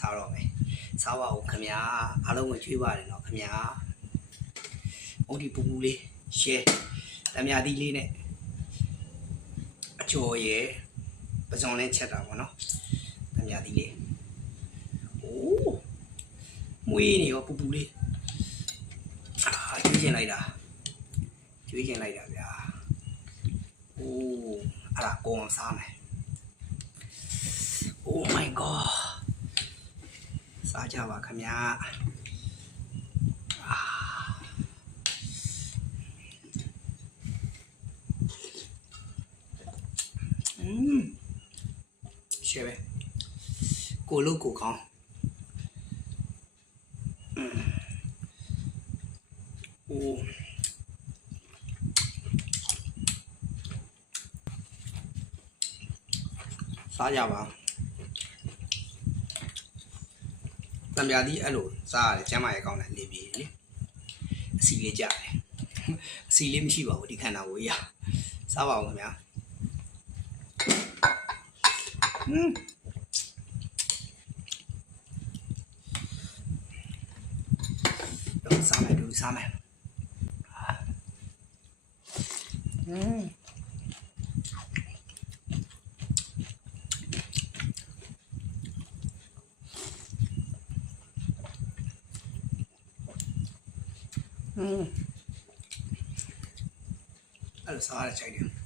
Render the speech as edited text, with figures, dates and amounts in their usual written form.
စားတော့မယ်စားပါဦးခင်ဗျာအားလုံးကိုကြွေးပါတယ်နော်ခင်ဗျာမုတ်ဒီပူပူလေးရှယ်တမယာသီးလေးနဲ့အကျော်ရယ်ပစုံနဲ့ချက်တာပေါ့နော်တမယာသီးလေးအိုးမွေးနေရောပူပူလေးကျွေးချင်လိုက်တာဗျာအိုးအဲ့ဒါကိုအောင်စားမယ် Oh my god စားကြပါခင်ဗျာရှယ်ပဲကိုလို့ကိုကောင်းโอ้စားကြပါတံမြာသီးအဲ့လိုစားရတယ်ကျမ်းမာရေးကောင်းတယ်နေပြီလေအစီလေးကြတယ်အစီလေးမရှိပါဘူးဒီခန္ဓာကိုယ်ကြီးစားပါဦးခင်ဗျာစားမယ်အဲ့လိုစားမယ်ချိုက်တယ်